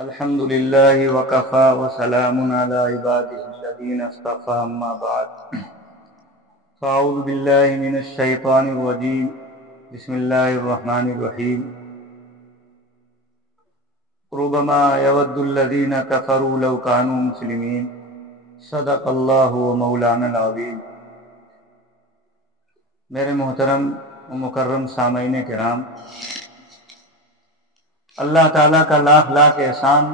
الحمد لله وكفى وسلام على عباده الذين اصطفى أما بعد فأعوذ بالله من الشيطان الرجيم بسم الله الرحمن الرحيم ربما يود الذين كفروا لو كانوا مسلمين صدق الله ومولانا العظيم۔ میرے محترم و مکرم سامعین کرام، اللہ تعالیٰ کا لاکھ لاکھ احسان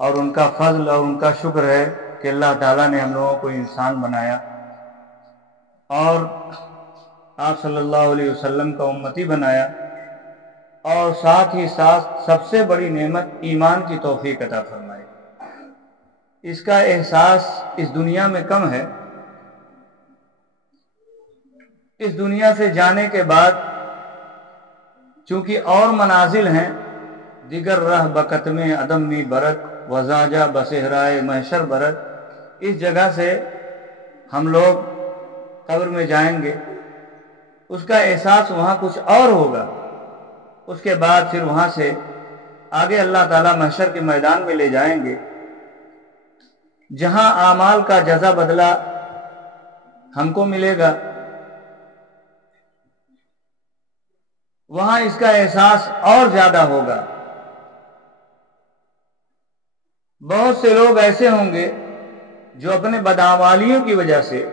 اور ان کا فضل اور ان کا شکر ہے کہ اللہ تعالیٰ نے ہم لوگوں کو انسان بنایا اور آپ صلی اللہ علیہ وسلم کا امتی بنایا، اور ساتھ ہی ساتھ سب سے بڑی نعمت ایمان کی توفیق عطا فرمائی۔ اس کا احساس اس دنیا میں کم ہے۔ اس دنیا سے جانے کے بعد چونکہ اور منازل ہیں، دیگر رہ بکت میں عدم می برت وزاجہ بصحرائے محشر برت، اس جگہ سے ہم لوگ قبر میں جائیں گے، اس کا احساس وہاں کچھ اور ہوگا۔ اس کے بعد پھر وہاں سے آگے اللہ تعالیٰ محشر کے میدان میں لے جائیں گے، جہاں اعمال کا جزا بدلہ ہم کو ملے گا۔ وہاں اس کا احساس اور زیادہ ہوگا۔ بہت سے لوگ ایسے ہوں گے جو اپنے بدعمالیوں کی وجہ سے،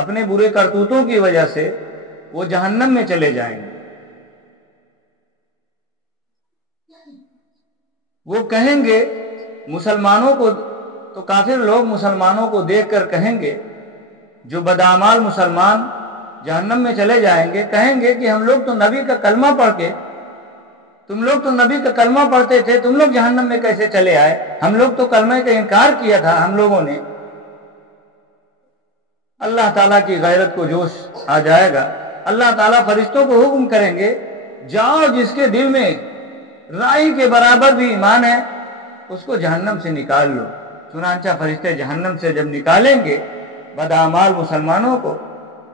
اپنے برے کرتوتوں کی وجہ سے وہ جہنم میں چلے جائیں گے۔ وہ کہیں گے مسلمانوں کو، تو کافر لوگ مسلمانوں کو دیکھ کر کہیں گے، جو بدعمال مسلمان جہنم میں چلے جائیں گے، کہیں گے کہ ہم لوگ تو نبی کا کلمہ پڑھ کے، تم لوگ تو نبی کا کلمہ پڑھتے تھے، تم لوگ جہنم میں کیسے چلے آئے؟ ہم لوگ تو کلمہ کا انکار کیا تھا ہم لوگوں نے۔ اللہ تعالیٰ کی غیرت کو جوش آ جائے گا۔ اللہ تعالیٰ فرشتوں کو حکم کریں گے، جاؤ جس کے دل میں رائی کے برابر بھی ایمان ہے اس کو جہنم سے نکال لو۔ چنانچہ فرشتے جہنم سے جب نکالیں گے بدعمال مسلمانوں کو،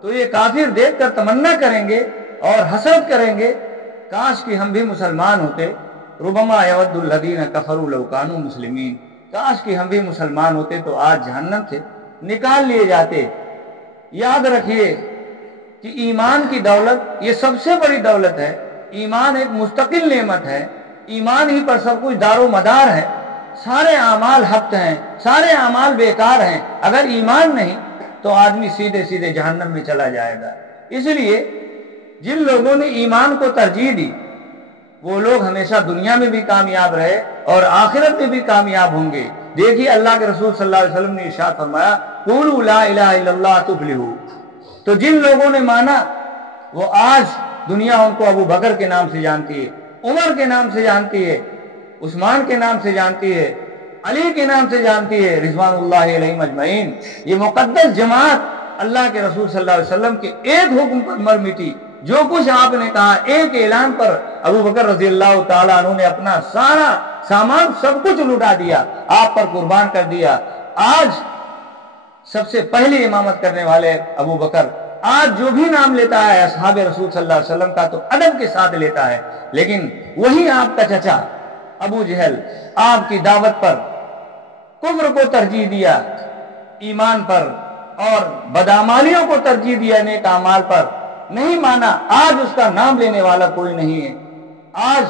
تو یہ کافر دیکھ کر تمنا کریں گے اور حسرت کریں گے، کاش کہ ہم بھی مسلمان ہوتے۔ ربما یود الذین کفروا لو کانوا مسلمین، کاش کہ ہم بھی مسلمان ہوتے تو آج جہنم سے نکال لیے جاتے۔ یاد رکھیے کہ ایمان کی دولت یہ سب سے بڑی دولت ہے۔ ایمان ایک مستقل نعمت ہے، ایمان ہی پر سب کچھ دار و مدار ہے۔ سارے اعمال حبط ہیں، سارے اعمال بیکار ہیں۔ اگر ایمان نہیں تو آدمی سیدھے سیدھے جہنم میں چلا جائے گا۔ اس لیے جن لوگوں نے ایمان کو ترجیح دی وہ لوگ ہمیشہ دنیا میں بھی کامیاب رہے اور آخرت میں بھی کامیاب ہوں گے۔ دیکھیے اللہ کے رسول صلی اللہ علیہ وسلم نے ارشاد فرمایا، قولوا لا الہ الا اللہ تفلحوا۔ تو جن لوگوں نے مانا وہ آج دنیا ان کو ابو بکر کے نام سے جانتی ہے، عمر کے نام سے جانتی ہے، عثمان کے نام سے جانتی ہے، علی کے نام سے جانتی ہے، رضوان اللہ علیہم اجمعین۔ یہ مقدس جماعت اللہ کے رسول صلی اللہ علیہ وسلم کے ایک حکم پر مر مٹی۔ جو کچھ آپ نے کہا ایک اعلان پر ابو بکر رضی اللہ تعالیٰ عنہ نے اپنا سارا سامان سب کچھ لٹا دیا، آپ پر قربان کر دیا۔ آج سب سے پہلی امامت کرنے والے ابو بکر، آج جو بھی نام لیتا ہے اصحاب رسول صلی اللہ علیہ وسلم کا تو ادب کے ساتھ لیتا ہے، لیکن وہی آپ کا چچا ابو جہل آپ کی دعوت پر کفر کو ترجیح دیا ایمان پر، اور بدعمالیوں کو ترجیح دیا نیک اعمال پر، نہیں مانا۔ آج اس کا نام لینے والا کوئی نہیں ہے، آج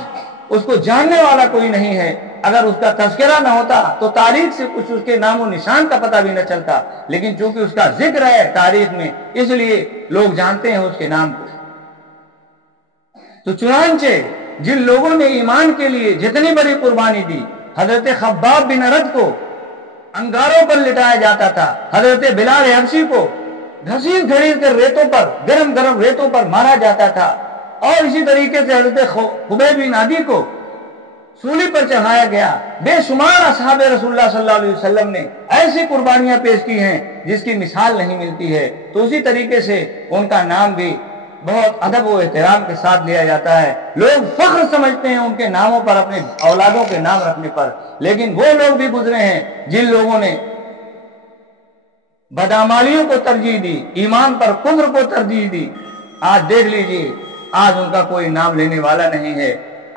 اس کو جاننے والا کوئی نہیں ہے۔ اگر اس کا تذکرہ نہ ہوتا تو تاریخ سے کچھ اس کے نام و نشان کا پتہ بھی نہ چلتا، لیکن چونکہ اس کا ذکر ہے تاریخ میں، اس لیے لوگ جانتے ہیں اس کے نام کو۔ تو چنانچہ جن لوگوں نے ایمان کے لیے جتنی بڑی قربانی دی، حضرت خباب بن ارد کو انگاروں پر لٹایا جاتا تھا، حضرت بلال حبشی کو گھسیٹ گھڑیٹ کر ریتوں پر، گرم گرم ریتوں پر مارا جاتا تھا، اور اسی طریقے سے حضرت خبیب بن عدی کو سولی پر چڑھایا گیا۔ بے شمار اصحاب رسول اللہ صلی اللہ علیہ وسلم نے ایسی قربانیاں پیش کی ہیں جس کی مثال نہیں ملتی ہے۔ تو اسی طریقے سے ان کا نام بھی بہت ادب و احترام کے ساتھ لیا جاتا ہے۔ لوگ فخر سمجھتے ہیں ان کے ناموں پر، اپنے اولادوں کے نام رکھنے پر، لیکن وہ لوگ بھی گزرے ہیں جن لوگوں نے بدعمالیوں کو ترجیح دی، ایمان پر کفر کو ترجیح دی۔ آج دیکھ لیجئے، آج ان کا کوئی نام لینے والا نہیں ہے۔